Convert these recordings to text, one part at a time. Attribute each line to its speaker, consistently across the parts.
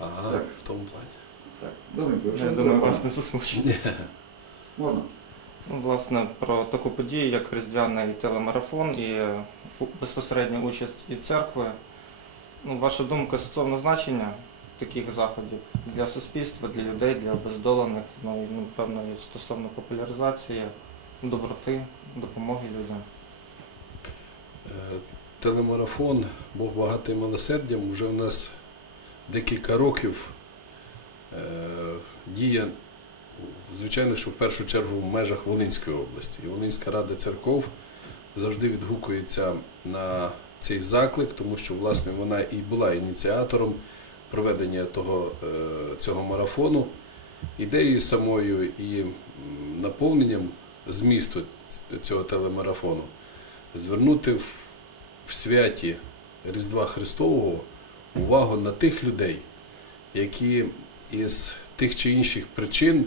Speaker 1: Ага,
Speaker 2: Так.
Speaker 1: в тому плані.
Speaker 2: Так, добренько, якщо
Speaker 3: Я
Speaker 2: не
Speaker 3: думаю, вас не засмучить.
Speaker 1: Ні.
Speaker 2: можна.
Speaker 3: Ну, власне, про таку подію, як Різдвяний телемарафон і е, у- безпосередня участь і церкви. Ну, ваша думка стосовно значення таких заходів для суспільства, для людей, для обездолених, ну і ну, певно, і стосовно популяризації, доброти, допомоги людям.
Speaker 1: Е, Телемарафон Бог багатий милосердям вже у нас декілька років е, діє, звичайно, що в першу чергу в межах Волинської області. І Волинська рада церков завжди відгукується на цей заклик, тому що власне вона і була ініціатором проведення того, е, цього марафону, ідеєю самою і наповненням змісту цього телемарафону звернути в, в святі Різдва Христового увагу на тих людей, які із тих чи інших причин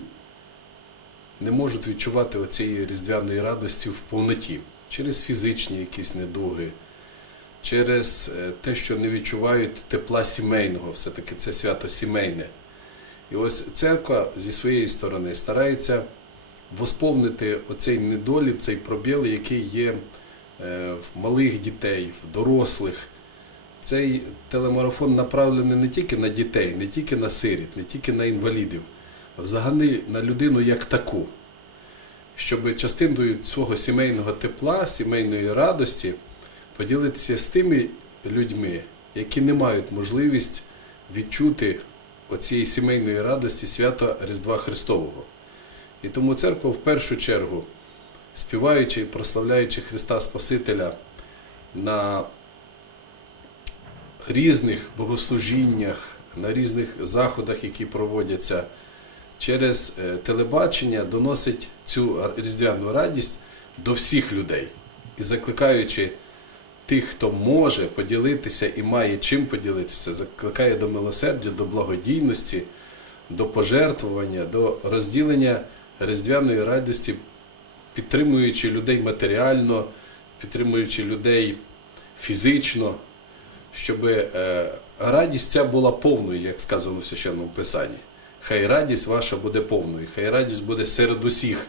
Speaker 1: не можуть відчувати оцієї різдвяної радості в повноті через фізичні якісь недуги, через е, те, що не відчувають тепла сімейного, все-таки це свято сімейне. І ось церква зі своєї сторони старається восповнити оцей недолік, цей пробіл, який є е, в малих дітей, в дорослих. Цей телемарафон направлений не тільки на дітей, не тільки на сиріт, не тільки на інвалідів, а взагалі на людину як таку, щоб частиною свого сімейного тепла, сімейної радості поділитися з тими людьми, які не мають можливість відчути оцієї сімейної радості свята Різдва Христового. І тому церква в першу чергу, співаючи і прославляючи Христа Спасителя на різних богослужіннях, на різних заходах, які проводяться, через е, телебачення доносить цю різдвяну радість до всіх людей і закликаючи тих, хто може поділитися і має чим поділитися, закликає до милосердя, до благодійності, до пожертвування, до розділення різдвяної радості, підтримуючи людей матеріально, підтримуючи людей фізично, щоб е, радість ця була повною, як сказано в священному Писанні. Хай радість ваша буде повною, хай радість буде серед усіх.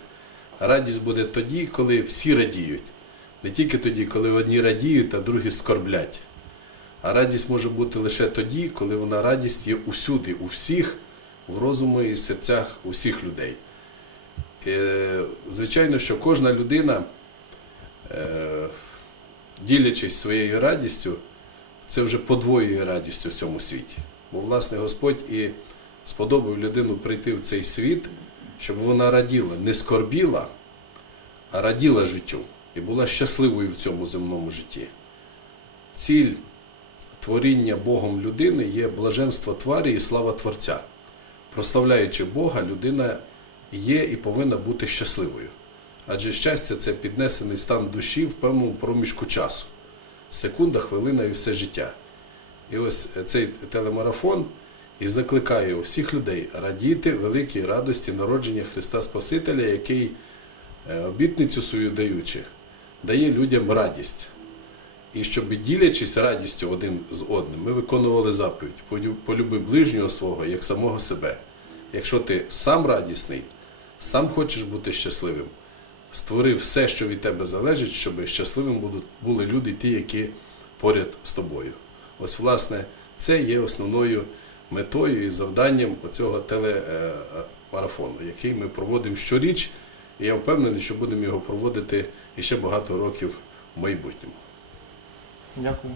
Speaker 1: Радість буде тоді, коли всі радіють. Не тільки тоді, коли одні радіють, а другі скорблять. А радість може бути лише тоді, коли вона радість є усюди, у всіх, в розумі і серцях усіх людей. Е, Звичайно, що кожна людина, е, ділячись своєю радістю, це вже подвоює радість у цьому світі. Бо, власне, Господь і сподобав людину прийти в цей світ, щоб вона раділа, не скорбіла, а раділа життю і була щасливою в цьому земному житті. Ціль творіння Богом людини є блаженство тварі і слава Творця. Прославляючи Бога, людина є і повинна бути щасливою. Адже щастя це піднесений стан душі в певному проміжку часу. Секунда, хвилина і все життя. І ось цей телемарафон і закликає усіх людей радіти великій радості народження Христа Спасителя, який е, обітницю свою даючи, дає людям радість. І щоб ділячись радістю один з одним, ми виконували заповідь полюби ближнього свого як самого себе. Якщо ти сам радісний, сам хочеш бути щасливим, створи все, що від тебе залежить, щоб щасливим були люди, ті, які поряд з тобою. Ось, власне, це є основною метою і завданням цього телемарафону, який ми проводимо щоріч. І я впевнений, що будемо його проводити іще багато років в майбутньому.
Speaker 3: Дякую.